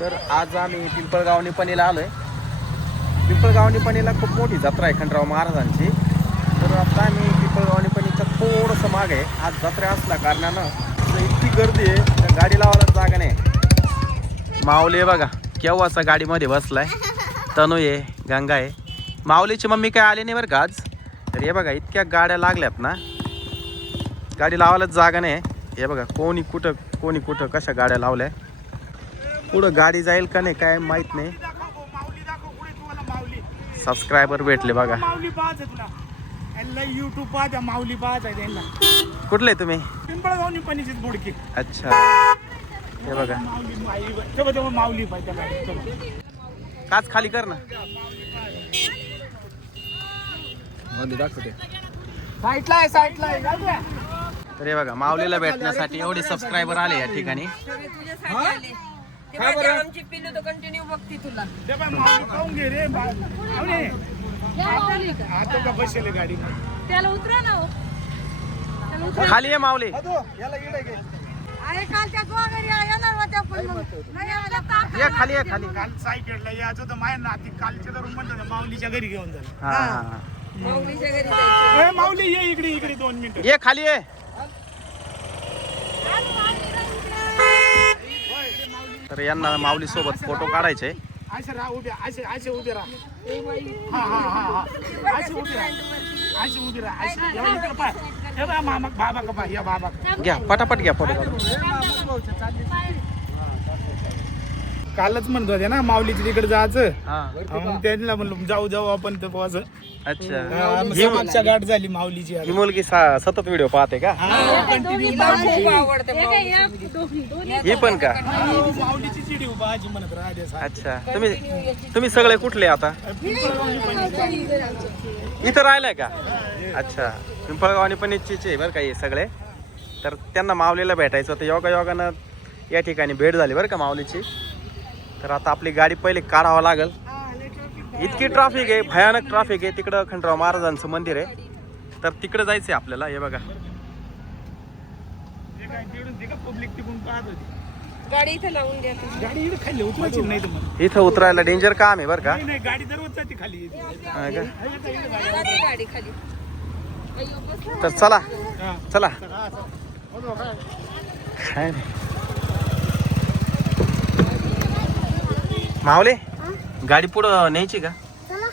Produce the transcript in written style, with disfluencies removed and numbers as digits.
तर आज आम्ही पिंपळगाव निपाणीला आलोय. पिंपळगाव निपाणीला खूप मोठी जत्रा आहे खंडराव महाराजांची. तर आता आम्ही पिंपळगाव निपाणीच्या थोडंसं माग आहे. आज जत्रा असल्या कारणानं इतकी गर्दी आहे, गाडी लावायला जागा नाही. माऊली आहे बघा, केव्हाचा गाडीमध्ये बसलाय. तनू आहे, गंगा आहे. माऊलीची मम्मी काय आली नाही बरं का आज. तर हे बघा इतक्या गाड्या लागल्यात ना, गाडी लावायलाच जागा नाही. हे बघा कोणी कुठं कशा गाड्या लावल्या. पुढं गाडी जाईल का नाही काय माहित नाही. सबस्क्रायबर भेटले बघा. युट्यूब पाहता माऊली पाहता त्यांना. कुठले तुम्ही? पिंपळगाव निपाणीचे बोडके. अच्छा, हे बघा माऊली पाहिजे. काच खाली कर ना. साईडला तर हे बघा माऊलीला भेटण्यासाठी एवढे सबस्क्रायबर आले या ठिकाणी. आमची पिल्लू तर कंटिन्यू बघती तुला. पाहून घे रे. आता का बसले गाडी. त्याला उतरा ना. खाली आहे माऊली. अरे काल त्या घरी येणार होत्या पण नाही आला. ये खाली आहे खाली. काल सायकलला यायचं तर माय नाती कालच्या धरून म्हणतो माऊलीच्या घरी घेऊन जाईल. हा माऊलीच्या घरी जायचं. ए माऊली ये इकडे 2 मिनिटं. ये खाली आहे. तर यांना माऊली सोबत फोटो काढायचे. असे राहा उभे, असे उभे राहा. हा असे उभे राहा, असे उभे राहा. इकडे पाय. हे बघा मामा बाबा का पाय, या बाबा. घ्या पटापट घ्या फोटो काढून. कालच म्हणत होते ना माऊलीच्या तिकडे जायचं. हा त्यांना म्हणलं जाऊ आपण तर असं. अच्छा, मागच्या गाठ झाली माऊलीची. ही मुलगी सतत व्हिडिओ पाहते का? खूप आवडते माऊलीची. ही पण का? माऊलीची चिडी भाजी म्हणत राहते. अच्छा, तुम्ही सगळे कुठले आता इथं राहिलाय का? अच्छा, पिंपळगाव निपाणीचे आहे बरं का हे सगळे. तर त्यांना माऊलीला भेटायचं होतं. योगानं या ठिकाणी भेट झाली बरं का माऊलीची. तर आता आपली गाडी पहिले काढावं लागल. इतकी ट्रॅफिक आहे, भयानक ट्रॅफिक आहे. तिकडं खंडराव महाराजांचं मंदिर आहे, तर तिकडं जायचंय आपल्याला. हे बघा पब्लिक तिकडून पाहत होती. गाडी इथे लावून द्या. गाडी इकडे खाली उतरायची नाही तर मग. इथं उतरायला डेंजर काम आहे बरं का. नाही गाडी दररोज जाते खाली. हा का? जाते गाडी खाली. तर चला चला. काय नाही. माऊली गाडी पुढं न्यायची का? चला.